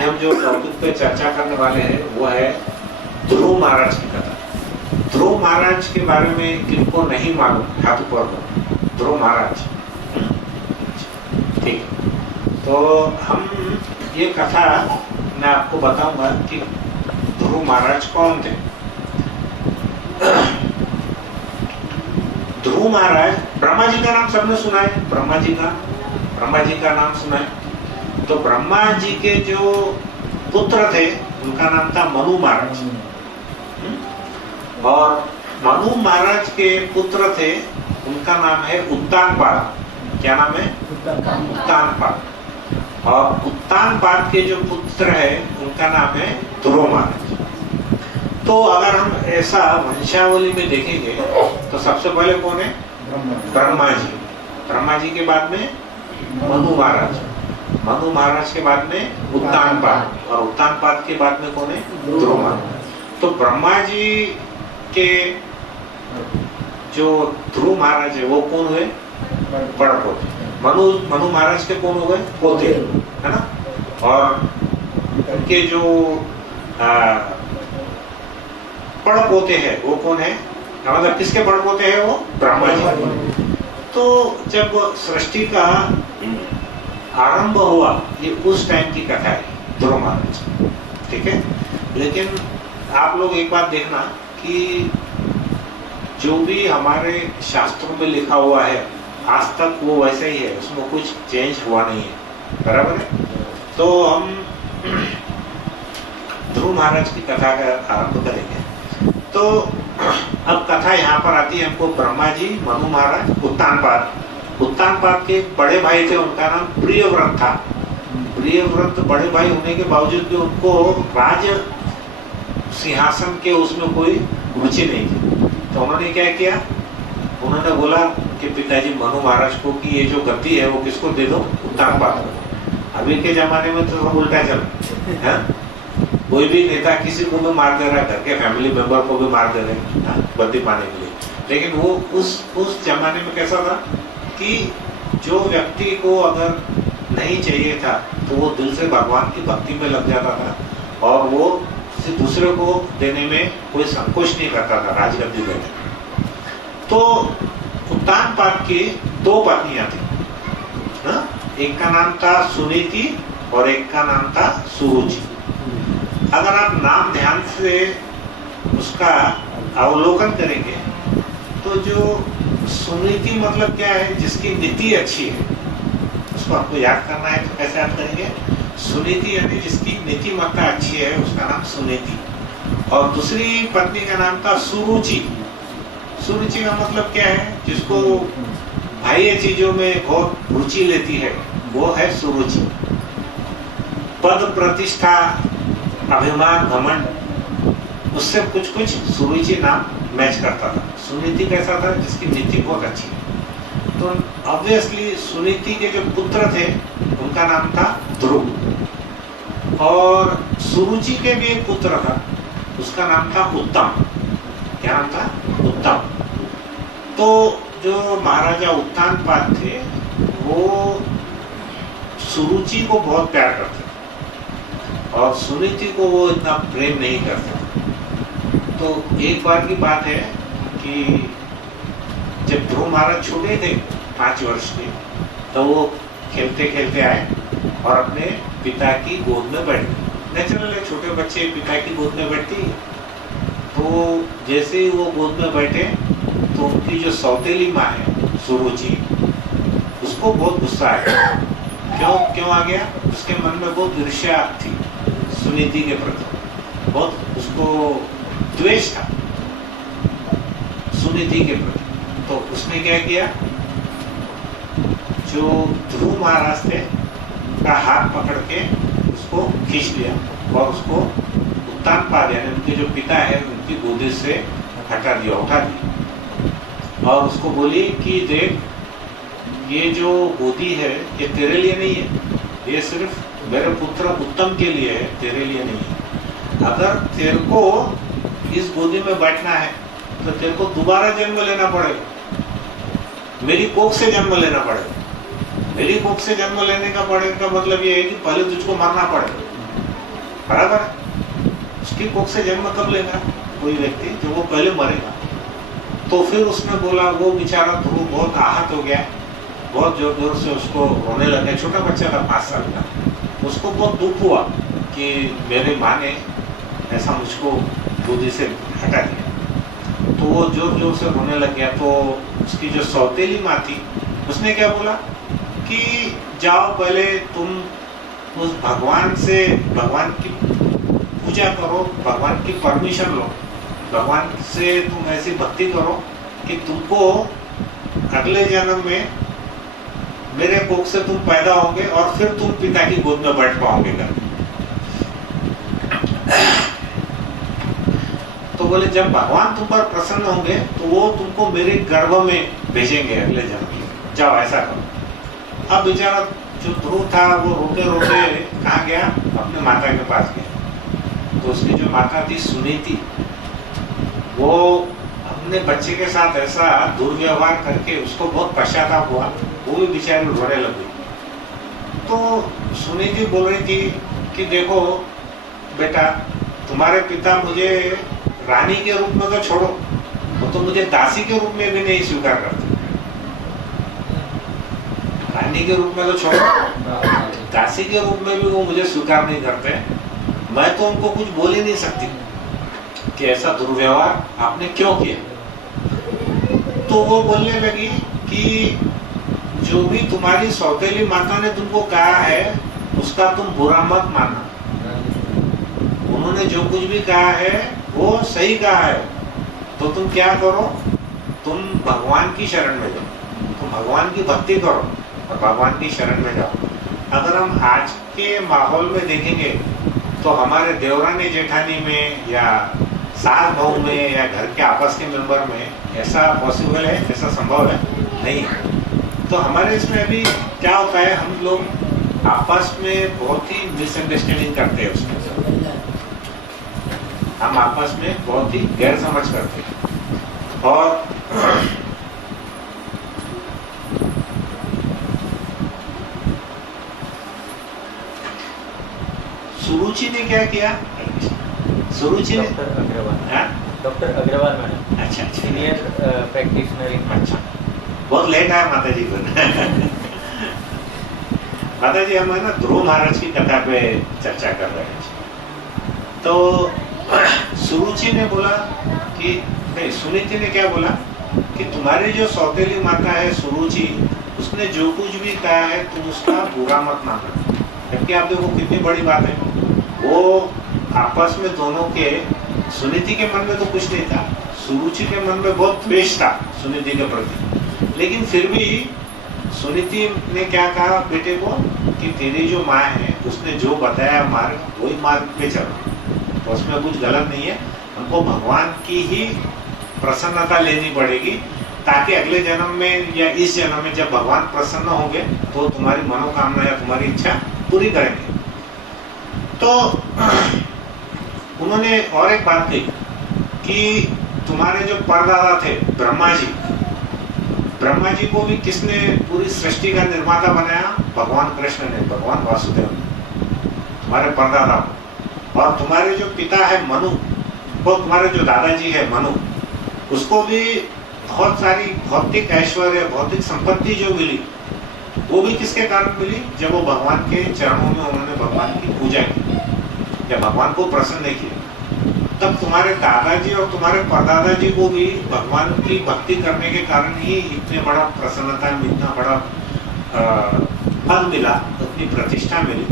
आज हम जो टॉपिक पे चर्चा करने वाले हैं वो है ध्रुव महाराज की कथा। ध्रुव महाराज के बारे में किनको नहीं मालूम, हाथ ऊपर हो। ध्रुव महाराज, ठीक है। तो हम ये कथा मैं आपको बताऊंगा कि ध्रुव महाराज कौन थे। ध्रुव महाराज, ब्रह्मा जी का नाम सबने सुना है। ब्रह्मा जी का नाम सुना है। तो ब्रह्मा जी के जो पुत्र थे उनका नाम था मनु महाराज, और मनु महाराज के पुत्र थे उनका नाम है उत्तानपाद। क्या नाम है? उत्तानपाद। और उत्तानपाद के जो पुत्र है उनका नाम है ध्रुव महाराज। तो अगर हम ऐसा वंशावली में देखेंगे तो सबसे पहले कौन है? ब्रह्मा जी। ब्रह्मा जी के बाद में मनु महाराज, मनु महाराज के बाद में उत्तानपाद, और उत्तानपाद के बाद में कौन है? ध्रुव महाराज। तो ब्रह्मा जी के जो ध्रुव महाराज है वो कौन हुए? पड़पोते। मनु महाराज के कौन हो गए? पोते, है ना। और उनके जो पड़पोते हैं वो कौन है? मतलब किसके पड़पोते हैं वो? ब्रह्मा जी। तो जब सृष्टि का आरंभ हुआ, ये उस टाइम की कथा है ध्रुव महाराज, ठीक है। लेकिन आप लोग एक बात देखना कि जो भी हमारे शास्त्रों में लिखा हुआ है आज तक वो वैसा ही है, उसमें कुछ चेंज हुआ नहीं है, बराबर है। तो हम ध्रुव महाराज की कथा का आरंभ करेंगे। तो अब कथा यहाँ पर आती है हमको ब्रह्मा जी, मनु महाराज, उत्तानपाद के बड़े भाई थे, उनका नाम प्रियव्रत था। प्रियव्रत बड़े भाई होने के बावजूद भी उनको राज सिंहासन के उसमें कोई रुचि नहीं थी। तो उन्होंने क्या किया? उन्होंने बोला कि पिताजी मनु महाराज को कि ये जो गद्दी है वो किसको दे दो? उत्तानपाद को। अभी के जमाने में तो सब उल्टा चल है, कोई भी नेता किसी को भी मार दे रहा है, घर के फैमिली मेंबर को भी मार दे रहे हैं गद्दी पाने के लिए। लेकिन वो उस जमाने में कैसा था कि जो व्यक्ति को अगर नहीं चाहिए था तो वो दिल से भगवान की भक्ति में लग जाता था, और वो किसी दूसरे को देने में कोई संकोच नहीं करता था राजगद्दी देने में। तो उत्तानपाद की दो पत्नियां थी ना, एक का नाम था सुनीति और एक का नाम था सुरुचि। अगर आप नाम ध्यान से उसका अवलोकन करेंगे तो जो सुनीति मतलब क्या है? जिसकी नीति अच्छी है, उसको आपको याद करना है। तो कैसे याद करेंगे? सुनीति यानी जिसकी नीतिमत्ता अच्छी है, उसका नाम सुनीति। और दूसरी पत्नी का नाम था सुरुचि। सुरुचि का मतलब क्या है? जिसको बाह्य चीजों में बहुत रुचि लेती है, वो है सुरुचि। पद प्रतिष्ठा, अभिमान, घमंड, उससे कुछ कुछ सुरुचि नाम मैच करता था। सुनीति कैसा था? जिसकी नीति बहुत अच्छी है। तो ऑब्वियसली सुनीति के जो पुत्र थे उनका नाम था ध्रुव, और सुरुचि के भी एक पुत्र था, उसका नाम था उत्तम। क्या नाम था? उत्तम। तो जो महाराजा उत्तानपाद थे वो सुरुचि को बहुत प्यार करते थे और सुनीति को वो इतना प्रेम नहीं करते। तो एक बार की बात है कि जब ध्रुव महाराज छोटे थे 5 वर्ष के, तो वो खेलते खेलते आए और अपने पिता की गोद में बैठे। नेचुरल है, छोटे बच्चे पिता की गोद में बैठती है। तो जैसे ही वो गोद में बैठे तो उनकी जो सौतेली माँ है सुरुचि, उसको बहुत गुस्सा आया। क्यों आ गया? उसके मन में बहुत ईर्ष्या थी सुनीति के प्रति, बहुत उसको द्वेष था सुनीति के प्रति। तो उसने क्या किया? जो ध्रुव महाराज थे का हाथ पकड़ के उसको खींच लिया और उसको उत्तानपाद यानी उनके जो पिता है उनकी गोदी से हटा दिया, उठा दिया, और उसको बोली कि देख, ये जो गोदी है ये तेरे लिए नहीं है, ये सिर्फ मेरे पुत्र उत्तम के लिए है, तेरे लिए नहीं है। अगर तेरे को इस गोदी में बैठना है तो तेरे को दोबारा जन्म लेना पड़ेगा, मेरी कोख से जन्म लेना पड़ेगा। मेरी कोख से जन्म लेने का पड़ेगा मतलब ये है कि पहले तुझको मरना पड़ेगा, बराबर है। उसकी कोख से जन्म कब लेगा कोई व्यक्ति, जब वो पहले मरेगा। तो फिर उसने बोला, वो बेचारा ध्रुव बहुत आहत हो गया, बहुत जोर जोर से उसको रोने लगे। छोटा बच्चा था 5 साल का, उसको बहुत दुख हुआ कि मेरी माँ ने ऐसा मुझको गोदी से हटा दिया। तो वो जोर जोर से रोने लग गया। तो उसकी जो सौतेली माँ थी, उसने क्या बोला कि जाओ पहले तुम उस भगवान से, भगवान की पूजा करो, भगवान की परमिशन लो, भगवान से तुम ऐसी भक्ति करो कि तुमको अगले जन्म में मेरे कोख से तुम पैदा होंगे और फिर तुम पिता की गोद में बैठ पाओगे घर। तो बोले जब भगवान तुम पर प्रसन्न होंगे तो वो तुमको मेरे गर्भ में भेजेंगे अगले जन्म में, जाओ ऐसा करो। अब बेचारा जो ध्रुव था वो रोते रोते कहाँ गया, अपने माता के पास गया। तो उसकी जो माता थी सुनीति, वो अपने बच्चे के साथ ऐसा दुर्व्यवहार करके उसको बहुत पश्चाताप हुआ, वो भी बेचारी रोने लगी। तो सुनीति बोल रही थी कि देखो बेटा, तुम्हारे पिता मुझे रानी के रूप में तो छोड़ो, वो तो मुझे दासी के रूप में भी नहीं स्वीकार करते। रानी के रूप में तो छोड़ो, दासी के रूप में भी वो मुझे स्वीकार नहीं करते। मैं तो उनको कुछ बोल ही नहीं सकती कि ऐसा दुर्व्यवहार आपने क्यों किया। तो वो बोलने लगी कि जो भी तुम्हारी सौतेली माता ने तुमको कहा है उसका तुम बुरा मत मानना। उन्होंने जो कुछ भी कहा है वो सही कहा है। तो तुम क्या करो, तुम भगवान की शरण में जाओ, तुम भगवान की भक्ति करो और भगवान की शरण में जाओ। अगर हम आज के माहौल में देखेंगे तो हमारे देवरानी जेठानी में या सास बहू में या घर के आपस के मेंबर में ऐसा पॉसिबल है, ऐसा संभव है नहीं। तो हमारे इसमें अभी क्या होता है, हम लोग आपस में बहुत ही मिसअंडरस्टैंडिंग करते हैं। उसमें हम आपस में बहुत ही गैर समझ करते हैं। और सुरुचि ने क्या किया, सुरुचि ने डॉक्टर अग्रवाल मैडम, अच्छा सीनियर प्रैक्टिशनर इन। अच्छा, बहुत लेट आया माता जी को। माता जी हम है ना ध्रुव महाराज की कथा पे चर्चा कर रहे हैं। तो सुरुचि ने बोला कि नहीं, सुनीति ने क्या बोला कि तुम्हारी जो सौतेली माता है सुरुचि, उसने जो कुछ भी कहा है तुम उसका बुरा मत मानना। जबकि आप देखो कितनी बड़ी बात है, वो आपस में दोनों के, सुनीति के मन में तो कुछ नहीं था, सुरुचि के मन में बहुत द्वेष था सुनीति के प्रति। लेकिन फिर भी सुनीति ने क्या कहा बेटे को कि तेरी जो माँ है उसने जो बताया मार्ग, वही मार्ग पे चलो, तो उसमें कुछ गलत नहीं है। हमको भगवान की ही प्रसन्नता लेनी पड़ेगी, ताकि अगले जन्म में या इस जन्म में जब भगवान प्रसन्न होंगे तो तुम्हारी मनोकामना या तुम्हारी इच्छा पूरी करेंगे। तो उन्होंने और एक बात कही कि तुम्हारे जो परदादा थे ब्रह्मा जी, ब्रह्मा जी को भी किसने पूरी सृष्टि का निर्माता बनाया, भगवान कृष्ण ने, भगवान वासुदेव ने, तुम्हारे परदादा को। और तुम्हारे जो पिता है मनु, वो तुम्हारे जो दादाजी है मनु, उसको भी बहुत सारी भौतिक ऐश्वर्य, भौतिक संपत्ति जो मिली, वो भी किसके कारण मिली, जब वो भगवान के चरणों में उन्होंने भगवान की पूजा की या भगवान को प्रसन्न किया। तब तुम्हारे दादाजी और तुम्हारे परदादा जी को भी भगवान की भक्ति करने के कारण ही इतने बड़ा प्रसन्नता, इतना बड़ा पद मिला, इतनी प्रतिष्ठा मिली।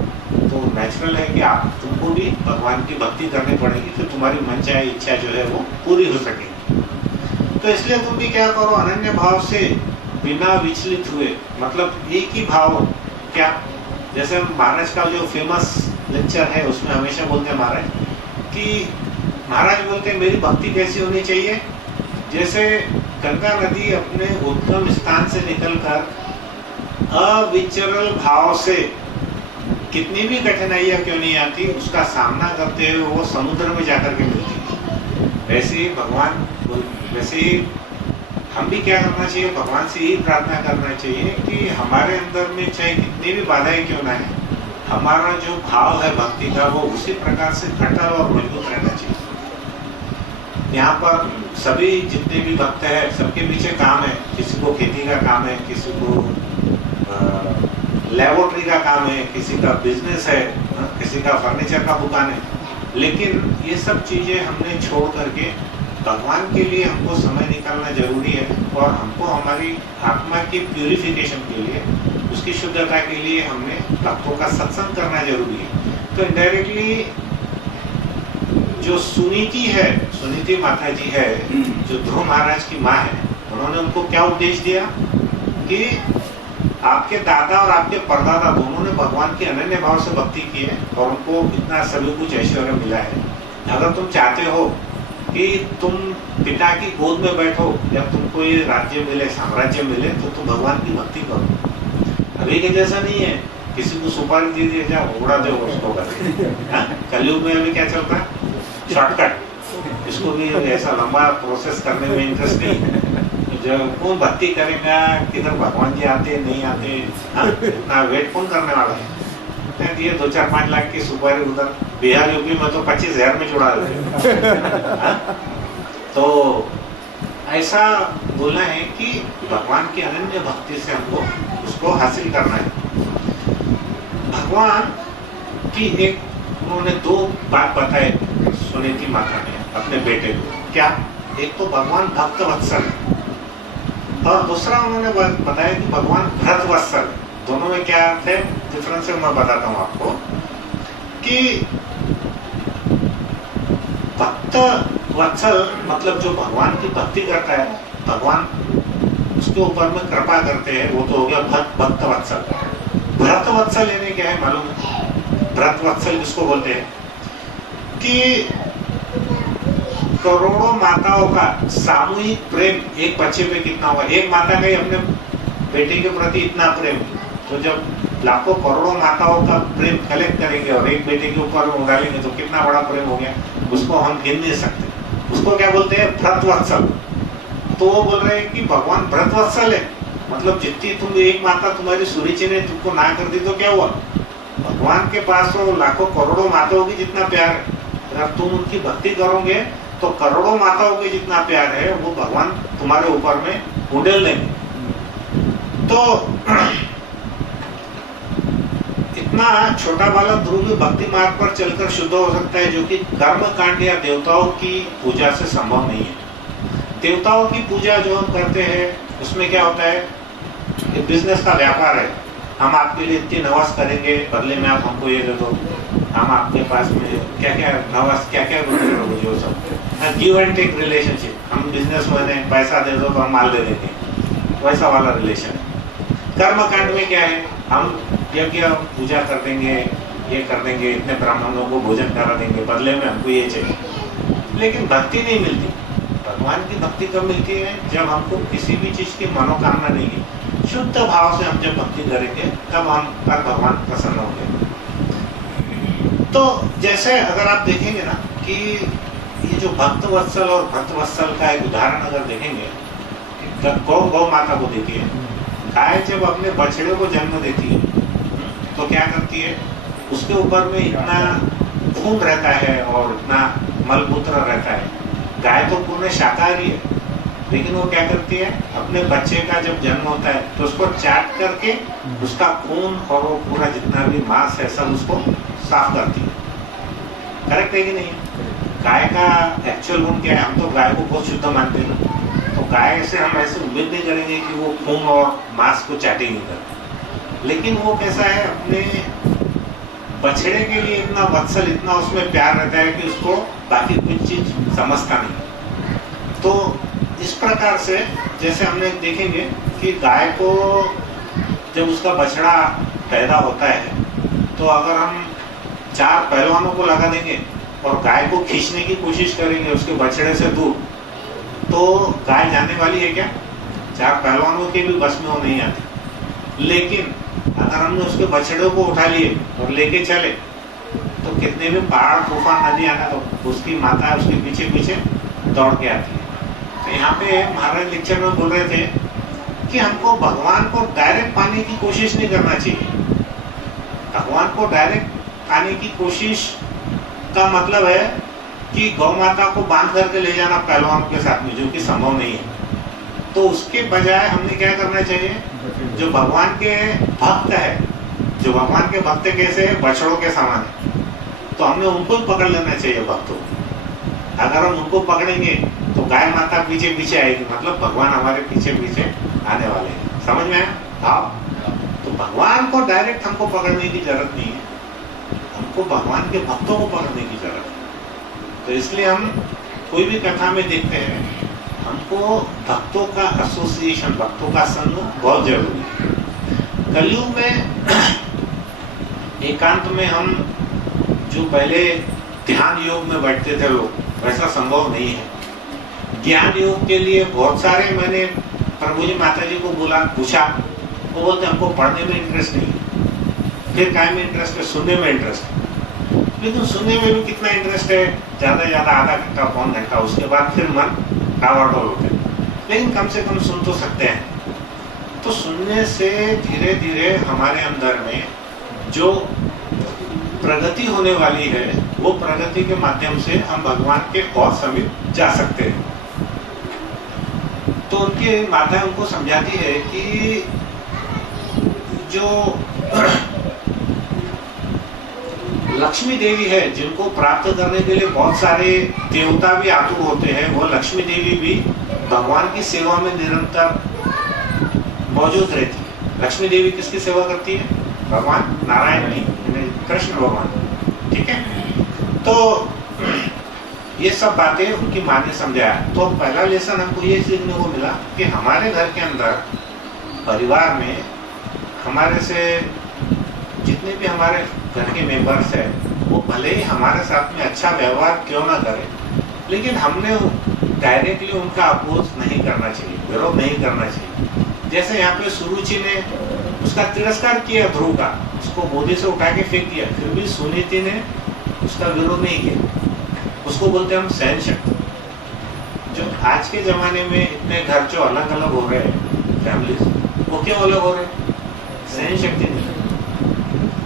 तो नेचुरल है कि आप तुमको भी भगवान की भक्ति करनी पड़ेगी, तो तुम्हारी मनचाही इच्छा जो है वो पूरी हो सकेगी। तो इसलिए तुम भी क्या करो, अनन्य भाव से बिना विचलित हुए, मतलब एक ही भाव। क्या, जैसे महाराज का जो फेमस लेक्चर है उसमें हमेशा बोलते हैं महाराज बोलते हैं मेरी भक्ति कैसी होनी चाहिए, जैसे गंगा नदी अपने उद्गम स्थान से निकलकर अविचल भाव से कितनी भी कठिनाइयां क्यों नहीं आती, उसका सामना करते हुए वो समुद्र में जाकर के मिलती है। वैसे ही भगवान, वैसे ही हम भी क्या करना चाहिए, भगवान से ही प्रार्थना करना चाहिए कि हमारे अंदर में चाहे कितनी भी बाधाएं क्यों ना है, हमारा जो भाव है भक्ति का वो उसी प्रकार से अटल और मजबूत रहना चाहिए। यहाँ पर सभी जितने भी भक्त हैं सबके पीछे काम है, किसी को खेती का काम है, किसी को लेबोरेटरी का काम है, किसी का बिजनेस है, किसी का फर्नीचर का दुकान है, लेकिन ये सब चीजें हमने छोड़ करके भगवान के लिए हमको समय निकालना जरूरी है और हमको हमारी आत्मा की प्यूरिफिकेशन के लिए, उसकी शुद्धता के लिए हमने भक्तों का सत्संग करना जरूरी है। तो इनडायरेक्टली जो सुनीति है, सुनीति माता जी है जो ध्रुव महाराज की माँ है, उन्होंने उनको क्या उपदेश दिया कि आपके दादा और आपके परदादा दोनों ने भगवान के अनन्य भाव से भक्ति की है और उनको इतना सभी कुछ ऐश्वर्य मिला है। अगर तुम चाहते हो कि तुम पिता की गोद में बैठो या तुमको ये राज्य मिले, साम्राज्य मिले, तो तुम भगवान की भक्ति करो। अभी के जैसा नहीं है किसी को सुपारी दे दिया जाओ उड़ा दो उसको कर। कलयुग में अभी क्या चलता है, शॉर्टकट। इसको भी ऐसा लंबा प्रोसेस करने में इंटरेस्ट नहीं। जो कौन भक्ति करेगा, किधर भगवान जी आते नहीं आते, इतना वेट कौन करने वाला है। दिए 2-4-5 लाख की सुपारी उधर बिहार यूपी में तो 25,000 में जुड़ा देते। तो ऐसा बोलना है कि भगवान की अनन्य भक्ति से हमको उसको हासिल करना है। भगवान की एक उन्होंने 2 बात बताए सुनीति माता ने अपने बेटे को। क्या? एक तो भगवान भक्त वत्सल है और दूसरा उन्होंने बताया कि भगवान भरत वत्सल है। दोनों में क्या अर्थ है, डिफरेंस मैं बताता हूँ आपको कि भक्त वत्सल मतलब जो भगवान की भक्ति करता है, भगवान उसके ऊपर में कृपा करते हैं, वो तो हो गया भक्त वत्सल। भरत वत्सल यानी क्या है मालूम है? भरत वत्सल किसको बोलते हैं कि करोड़ों माताओं का सामूहिक प्रेम एक बच्चे पे कितना होगा। एक माता का ही अपने बेटे के प्रति इतना प्रेम, तो जब लाखों करोड़ों माताओं का प्रेम कलेक्ट करेंगे और एक बेटे के ऊपर उड़ालेंगे तो कितना बड़ा प्रेम हो गया, उसको हम गिन नहीं सकते। उसको क्या बोलते हैं? भरत वत्सल। तो वो बोल रहे हैं कि भगवान भरत वत्सल है, मतलब जितनी तुम एक माता तुम्हारी सुरुचि ने तुमको ना कर दी तो क्या हुआ, भगवान के पास तो लाखों करोड़ों माताओं की जितना प्यार है, अगर तुम उनकी भक्ति करोगे तो करोड़ों माताओं के जितना प्यार है वो भगवान तुम्हारे ऊपर में उड़ेल देंगे। तो इतना छोटा बालक ध्रुव भी भक्ति मार्ग पर चलकर शुद्ध हो सकता है, जो कि कर्म कांड या देवताओं की पूजा से संभव नहीं है। देवताओं की पूजा जो हम करते हैं उसमें क्या होता है, ये बिजनेस का व्यापार है। हम आपके लिए इतनी नवाज करेंगे, बदले में आप हमको ये दे दो, हम आपके पास में क्या क्या नवाज क्या क्या करोगे, जो सब गिव एंड टेक रिलेशनशिप। हम बिजनेसमैन है, पैसा दे दो तो हम माल दे देंगे, वैसा वाला रिलेशन है। कर्म कांड में क्या है, हम यज्ञ पूजा कर देंगे, ये कर देंगे, इतने ब्राह्मणों को भोजन करा देंगे, बदले में हमको ये चाहिए। लेकिन भक्ति नहीं मिलती। भगवान की भक्ति कब मिलती है, जब हमको किसी भी चीज की मनोकामना नहीं है, शुद्ध भाव से हम जब भक्ति करेंगे तब हम पर भगवान प्रसन्न होंगे। तो जैसे अगर आप देखेंगे ना कि ये जो भक्त वत्सल और भक्त वत्सल का एक उदाहरण अगर देखेंगे, गौ माता को देती है। गाय जब अपने बछड़े को जन्म देती है तो क्या करती है, उसके ऊपर में इतना खून रहता है और इतना मलमूत्र रहता है। गाय तो पूर्ण शाकाहारी है, लेकिन वो क्या करती है, अपने बच्चे का जब जन्म होता है तो उसको चाट करके उसका खून और वो पूरा जितना भी मांस है सब उसको साफ करती है। करेक्ट है कि नहीं? गाय का एक्चुअल गुण क्या है, हम तो गाय को बहुत शुद्ध मानते हैं ना, तो गाय से हम ऐसे उम्मीद नहीं करेंगे कि वो खून और मांस को चाटेंगे कर। लेकिन वो कैसा है, अपने बछड़े के लिए इतना वत्सल, इतना उसमें प्यार रहता है कि उसको बाकी कुछ चीज समझता नहीं। तो इस प्रकार से जैसे हमने देखेंगे कि गाय को जब उसका बछड़ा पैदा होता है तो अगर हम 4 पहलवानों को लगा देंगे और गाय को खींचने की कोशिश करेंगे उसके बछड़े से दूर, तो गाय जाने वाली है क्या? 4 पहलवानों के भी बस में वो नहीं आती। लेकिन अगर हमने उसके बछड़े को उठा लिए और लेके चले तो कितने भी पहाड़ तूफान नदी आना तो उसकी माता उसके पीछे पीछे दौड़ के आती है। तो यहाँ पे महाराज लेक्चर में बोल रहे थे कि हमको भगवान को डायरेक्ट पाने की कोशिश नहीं करना चाहिए। भगवान हमको डायरेक्ट आने की कोशिश का मतलब है कि गौ माता को बांध करके ले जाना पहलवानों के साथ में, जो कि संभव नहीं है। तो उसके बजाय हमने क्या करना चाहिए, जो भगवान के भक्त है, जो भगवान के भक्त कैसे है, बछड़ों के समान है, तो हमने उनको ही पकड़ लेना चाहिए भक्तों। अगर हम उनको पकड़ेंगे तो गाय माता पीछे पीछे आएगी, मतलब भगवान हमारे पीछे पीछे आने वाले हैं। समझ में आया? हाँ। तो भगवान को डायरेक्ट हमको पकड़ने की जरूरत नहीं है, हमको भगवान के भक्तों को पकड़ने की जरूरत है। तो इसलिए हम कोई भी कथा में देखते हैं, हमको भक्तों का एसोसिएशन, भक्तों का संग बहुत जरूरी है। कलयुग में एकांत में हम जो पहले ध्यान योग में बैठते थे लोग, वैसा संभव नहीं है। ज्ञान योग के लिए बहुत सारे, मैंने प्रभु जी माता जी को पूछा, वो बोलते हमको पढ़ने में इंटरेस्ट नहीं है। फिर काय में इंटरेस्ट है? सुनने में इंटरेस्ट है। लेकिन सुनने में भी कितना इंटरेस्ट है? ज्यादा से ज्यादा आधा घंटा, पौन घंटा, उसके बाद फिर मन टावाडोल होते हैं। लेकिन कम से कम सुन तो सकते हैं। तो सुनने से धीरे धीरे हमारे अंदर में जो प्रगति होने वाली है, वो प्रगति के माध्यम से हम भगवान के और समीप जा सकते हैं। तो उनकी माता उनको समझाती है कि जो लक्ष्मी देवी है, जिनको प्राप्त करने के लिए बहुत सारे देवता भी आतुर होते हैं, वो लक्ष्मी देवी भी भगवान की सेवा में निरंतर मौजूद रहती है। लक्ष्मी देवी किसकी सेवा करती है? भगवान नारायण नहीं, कृष्ण भगवान। ठीक है। तो ये सब बातें उनकी माँ ने समझाया। तो पहला लेसन हमको ये सीखने को मिला कि हमारे घर के अंदर, परिवार में, हमारे से जितने भी हमारे घर के मेंबर्स हैं, वो भले ही हमारे साथ में अच्छा व्यवहार क्यों ना करें, लेकिन हमने डायरेक्टली उनका अपोज नहीं करना चाहिए, विरोध नहीं करना चाहिए। जैसे यहाँ पे सुरुचि ने उसका तिरस्कार किया, ध्रुव का, उसको गोदी से उठा के फेंक दिया, फिर भी सुनीति ने उसका विरोध नहीं किया। उसको बोलते हम सहन शक्ति। जो आज के जमाने में इतने घर जो अलग अलग हो रहे हैं फैमिलीज, वो क्यों अलग हो रहे हैं? सहन शक्ति नहीं।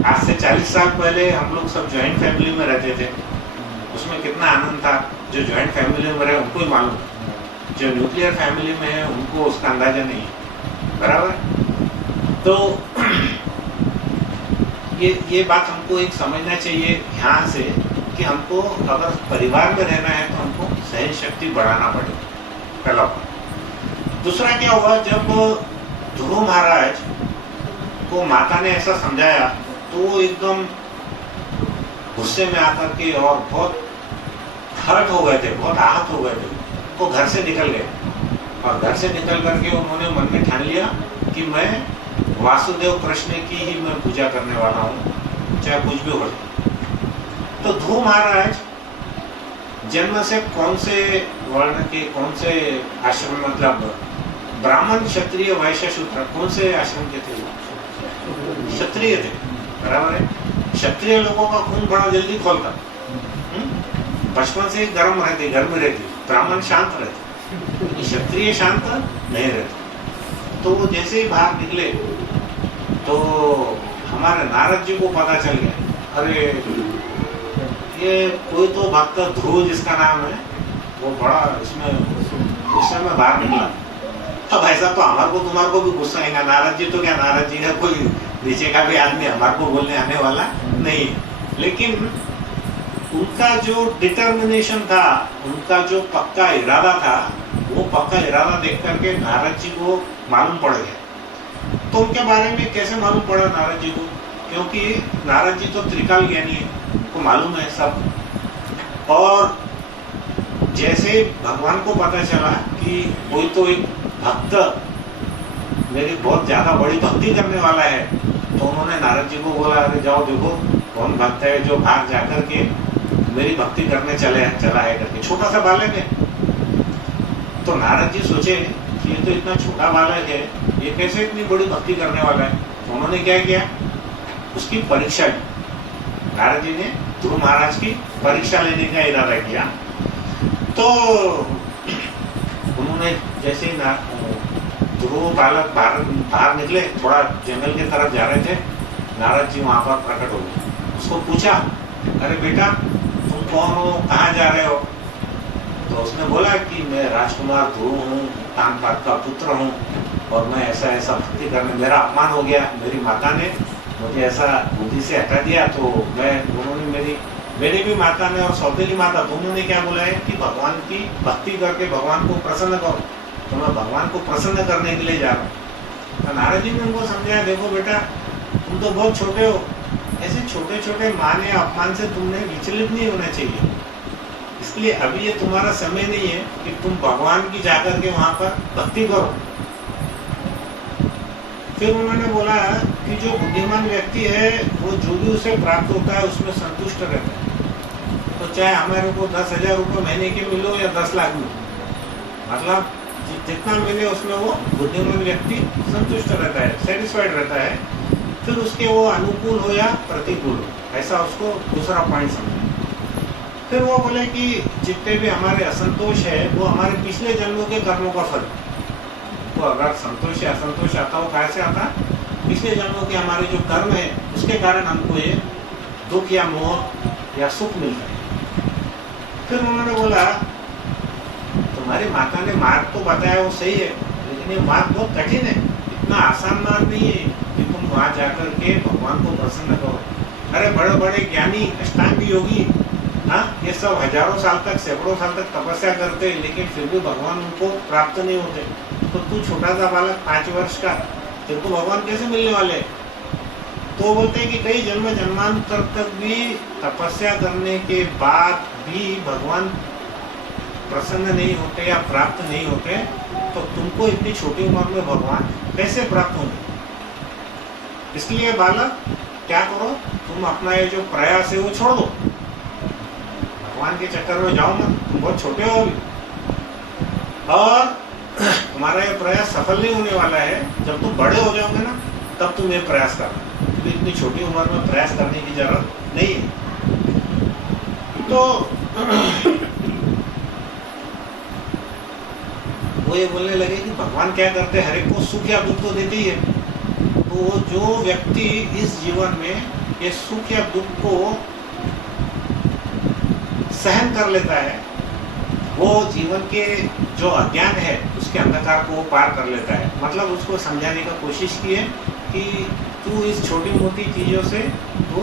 आज से 40 साल पहले हम लोग सब ज्वाइंट फैमिली में रहते थे, उसमें कितना आनंद था। जो ज्वाइंट फैमिली में रहे उनको ही मालूम, जो न्यूक्लियर फैमिली में है उनको उसका अंदाजा नहीं है। बराबर। तो ये बात हमको एक समझना चाहिए यहाँ से कि हमको अगर परिवार में रहना है तो हमको सहन शक्ति बढ़ाना पड़ेगा, पहला बात। दूसरा क्या हुआ, जब ध्रुव महाराज को माता ने ऐसा समझाया तो वो एकदम गुस्से में आकर के और बहुत हर्ट हो गए थे, बहुत आहत हो गए थे। वो घर से निकल गए और घर से निकल करके उन्होंने मन में ठान लिया कि मैं वासुदेव कृष्ण की ही मैं पूजा करने वाला हूँ, चाहे कुछ भी हो। तो ध्रुव महाराज जन्म से कौन से वर्ण के, कौन से आश्रम, मतलब ब्राह्मण, क्षत्रिय, वैश्य, शूद्र, कौन से आश्रम के थे? क्षत्रिय थे। बराबर है। क्षत्रिय लोगों का खून बड़ा जल्दी खोलता, बचपन से गर्म रहते, गर्मी रहती। ब्राह्मण शांत रहते, क्षत्रिय शांत नहीं रहते। तो वो जैसे ही बाहर निकले तो हमारे नारद जी को पता चल गया, अरे ये कोई तो भक्त ध्रुव जिसका नाम है, वो बड़ा इसमें गुस्से में बाहर निकला। अब ऐसा तो हमारे को तुम्हारे को भी गुस्सा आएगा। नारद जी तो क्या, नारद जी है कोई नीचे का भी आदमी, हमारे को बोलने आने वाला नहीं। लेकिन उनका जो डिटर्मिनेशन था, उनका जो पक्का इरादा था, वो पक्का इरादा देख करके नारद जी को मालूम पड़ गया। तो उनके बारे में कैसे मालूम पड़ा नारद जी को? क्योंकि नारद जी तो त्रिकाल ज्ञानी है, उनको मालूम है सब। और जैसे भगवान को पता चला कि कोई तो एक भक्त मेरी बहुत ज्यादा बड़ी भक्ति करने वाला है, तो उन्होंने नारद जी को बोला, अरे जाओ देखो कौन भक्त है जो बाहर जाकर के मेरी भक्ति करने चला है करके। छोटा सा बालक है। तो नारद जी सोचे कि ये तो इतना छोटा बालक है, ये कैसे इतनी बड़ी भक्ति करने वाला है। तो उन्होंने क्या किया, उसकी परीक्षा ली। नारद जी ने ध्रुव महाराज की परीक्षा लेने का इरादा किया। तो उन्होंने जैसे ही ध्रुव बालक बाहर निकले, थोड़ा जंगल की तरफ जा रहे थे, नारद जी वहां पर प्रकट हो गए। उसको पूछा, अरे बेटा तुम कौन हो, कहाँ जा रहे हो? तो उसने बोला कि मैं राजकुमार ध्रुव हूँ, उत्तानपाद का पुत्र हूँ, और मैं ऐसा ऐसा भक्ति करने, मेरा अपमान हो गया, मेरी माता ने मुझे ऐसा बुद्धि से हटा दिया, तो उन्होंने मेरी भी माता ने और सौतेली माता दोनों ने क्या बोला है कि भगवान की भक्ति करके भगवान को प्रसन्न करो, तो मैं भगवान को प्रसन्न करने के लिए जा रहा हूँ। तो नारद जी ने उनको समझाया, देखो बेटा तुम तो बहुत छोटे हो, ऐसे छोटे छोटे मान या अपमान से तुमने विचलित नहीं होना चाहिए, इसलिए अभी ये तुम्हारा समय नहीं है कि तुम भगवान की जाकर के वहां पर भक्ति करो। फिर उन्होंने बोला कि जो बुद्धिमान व्यक्ति है वो जो भी उसे प्राप्त होता है उसमें संतुष्ट रहता है, तो चाहे हमारे को 10,000 रुपये महीने के मिलो या 10 लाख मिलो, मतलब जितना मिले उसमें वो बुद्धिमान व्यक्ति संतुष्ट रहता है, सेटिस्फाइड रहता है। फिर उसके वो अनुकूल हो या प्रतिकूल हो, ऐसा उसको दूसरा पॉइंट समझे। फिर वो बोले कि जितने भी हमारे असंतोष है वो हमारे पिछले जन्मों के कर्मों का फल। तो अगर संतोष या असंतोष आता हो, कहाँ से आता? पिछले जन्मों के हमारे जो कर्म है उसके कारण हमको ये दुख या मोह या सुख मिलता है। फिर उन्होंने बोला, तुम्हारी माता ने मार्ग तो बताया वो सही है, लेकिन ये मार्ग बहुत कठिन है, इतना आसान मार्ग नहीं है कि तुम वहां जाकर के भगवान को प्रसन्न करो। अरे बड़े बड़े ज्ञानी अष्टांग योगी, हाँ, ये सब हजारों साल तक, सैकड़ों साल तक तपस्या करते हैं, लेकिन फिर भी भगवान उनको प्राप्त नहीं होते। तो तू छोटा सा बालक 5 वर्ष का, तेरे को भगवान कैसे मिलने वाले? तो बोलते हैं कि कई जन्म जन्मांतर तक भी तपस्या करने के बाद भी भगवान प्रसन्न नहीं होते या प्राप्त नहीं होते, तो तुमको इतनी छोटी उम्र में भगवान कैसे प्राप्त होंगे? इसलिए बालक क्या करो, तुम अपना ये जो प्रयास है वो छोड़ दो, भगवान के चक्कर में जाओ मत, तुम बहुत छोटे हो अभी, और तुम्हारा ये प्रयास सफल नहीं होने वाला है। जब तुम बड़े हो जाओगे ना, तब तुम ये प्रयास करना, क्योंकि इतनी छोटी उम्र में प्रयास करने की जरूरत नहीं है। तो वो ये बोलने लगे कि भगवान क्या करते हैं, हर एक को सुख या दुख तो देते ही है। तो जो व्यक्ति इस जीवन में ये सुख या दुख को सहन कर लेता है, वो जीवन के जो अज्ञान है उसके अंधकार को वो पार कर लेता है। मतलब उसको समझाने का कोशिश की है कि तू इस छोटी मोटी चीज़ों से